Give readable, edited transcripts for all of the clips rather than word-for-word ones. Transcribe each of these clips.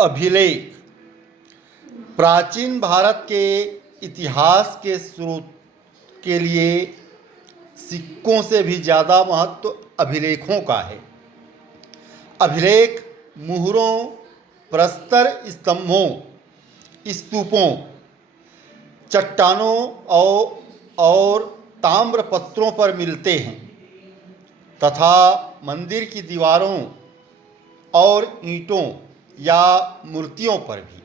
अभिलेख प्राचीन भारत के इतिहास के स्रोत के लिए सिक्कों से भी ज़्यादा महत्व अभिलेखों का है। अभिलेख मुहरों, प्रस्तर स्तंभों, स्तूपों, चट्टानों और ताम्रपत्रों पर मिलते हैं तथा मंदिर की दीवारों और ईंटों या मूर्तियों पर भी।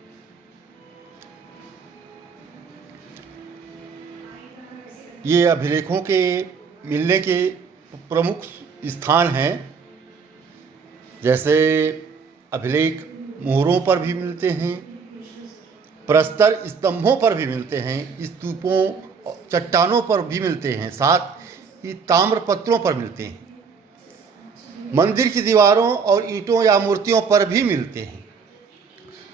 ये अभिलेखों के मिलने के प्रमुख स्थान हैं। जैसे अभिलेख मोहरों पर भी मिलते हैं, प्रस्तर स्तंभों पर भी मिलते हैं, स्तूपों चट्टानों पर भी मिलते हैं, साथ ही ताम्रपत्रों पर मिलते हैं, मंदिर की दीवारों और ईंटों या मूर्तियों पर भी मिलते हैं।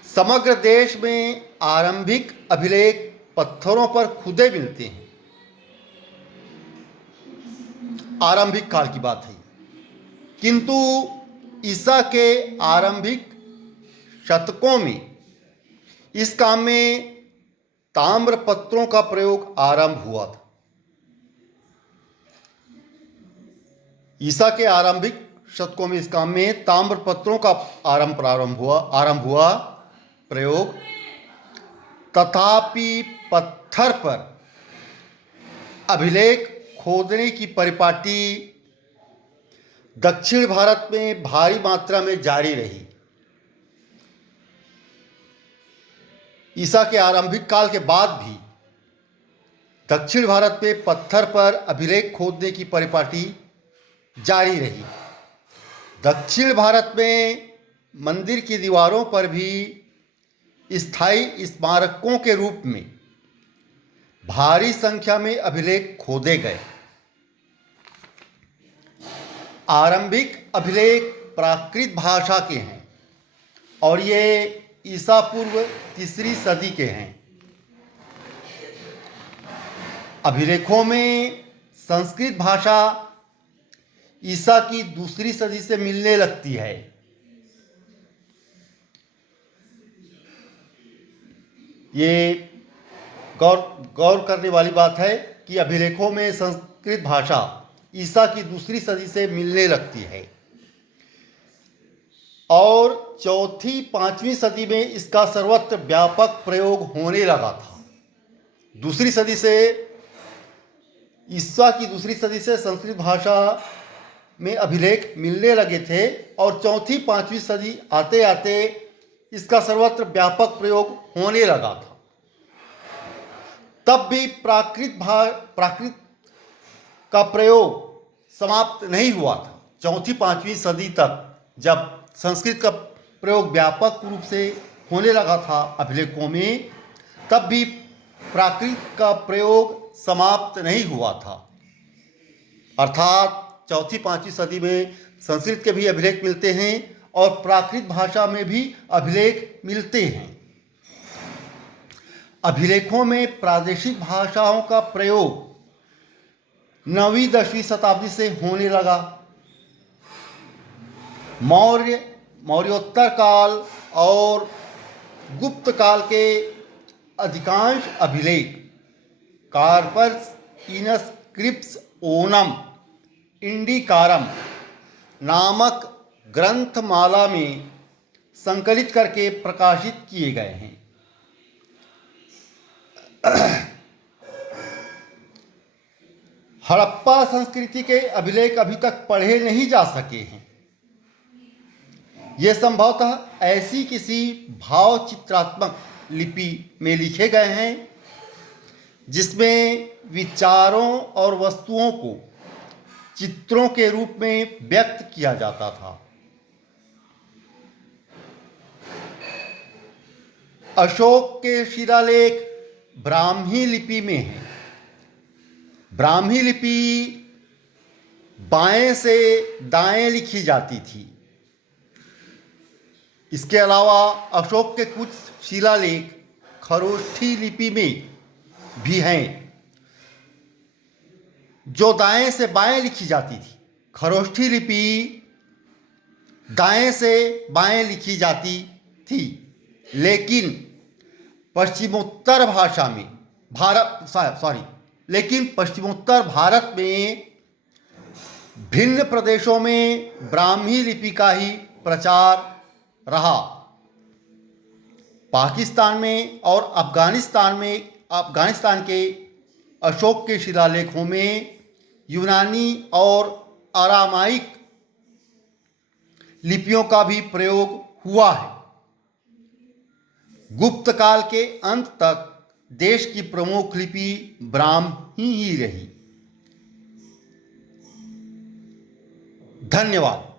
समग्र देश में आरंभिक अभिलेख पत्थरों पर खुदे मिलते हैं। आरंभिक काल की बात है, किंतु ईसा के आरंभिक शतकों में इस काम में ताम्रपत्रों का प्रयोग आरंभ हुआ था। ईसा के आरंभिक शतकों में इस काम में ताम्रपत्रों का आरंभ हुआ प्रयोग। तथापि पत्थर पर अभिलेख खोदने की परिपाटी दक्षिण भारत में भारी मात्रा में जारी रही। ईसा के आरंभिक काल के बाद भी दक्षिण भारत में पत्थर पर अभिलेख खोदने की परिपाटी जारी रही। दक्षिण भारत में मंदिर की दीवारों पर भी स्थायी स्मारकों के रूप में भारी संख्या में अभिलेख खोदे गए। आरंभिक अभिलेख प्राकृत भाषा के हैं और ये ईसा पूर्व 3री सदी के हैं। अभिलेखों में संस्कृत भाषा ईसा की 2री सदी से मिलने लगती है। ये गौर करने वाली बात है कि अभिलेखों में संस्कृत भाषा ईसा की 2री सदी से मिलने लगती है और 4ठी-5वीं सदी में इसका सर्वत्र व्यापक प्रयोग होने लगा था। 2री सदी से ईसा की 2री सदी से संस्कृत भाषा में अभिलेख मिलने लगे थे और 4ठी-5वीं सदी आते आते इसका सर्वत्र व्यापक प्रयोग होने लगा था। तब भी प्राकृत का प्रयोग समाप्त नहीं हुआ था। 4ठी-5वीं सदी तक जब संस्कृत का प्रयोग व्यापक रूप से होने लगा था अभिलेखों में, तब भी प्राकृत का प्रयोग समाप्त नहीं हुआ था। अर्थात 4ठी-5वीं सदी में संस्कृत के भी अभिलेख मिलते हैं और प्राकृत भाषा में भी अभिलेख मिलते हैं। अभिलेखों में प्रादेशिक भाषाओं का प्रयोग 9वीं-10वीं शताब्दी से होने लगा। मौर्योत्तर काल और गुप्त काल के अधिकांश अभिलेख कार्पस इनस्क्रिप्ट्स ओनम इंडिकारम नामक ग्रंथमाला में संकलित करके प्रकाशित किए गए हैं। हड़प्पा संस्कृति के अभिलेख अभी तक पढ़े नहीं जा सके हैं। ये संभवतः ऐसी किसी भाव चित्रात्मक लिपि में लिखे गए हैं जिसमें विचारों और वस्तुओं को चित्रों के रूप में व्यक्त किया जाता था। अशोक के शिलालेख ब्राह्मी लिपि में हैं। ब्राह्मी लिपि बाएं से दाएं लिखी जाती थी। इसके अलावा अशोक के कुछ शिलालेख खरोष्ठी लिपि में भी हैं जो दाएं से बाएं लिखी जाती थी। खरोष्ठी लिपि दाएं से बाएं लिखी जाती थी। लेकिन पश्चिमोत्तर भाषा में लेकिन पश्चिमोत्तर भारत में भिन्न प्रदेशों में ब्राह्मी लिपि का ही प्रचार रहा। पाकिस्तान में और अफगानिस्तान के अशोक के शिलालेखों में यूनानी और अरामाइक लिपियों का भी प्रयोग हुआ है। गुप्त काल के अंत तक देश की प्रमुख लिपि ब्राह्मी ही रही। धन्यवाद।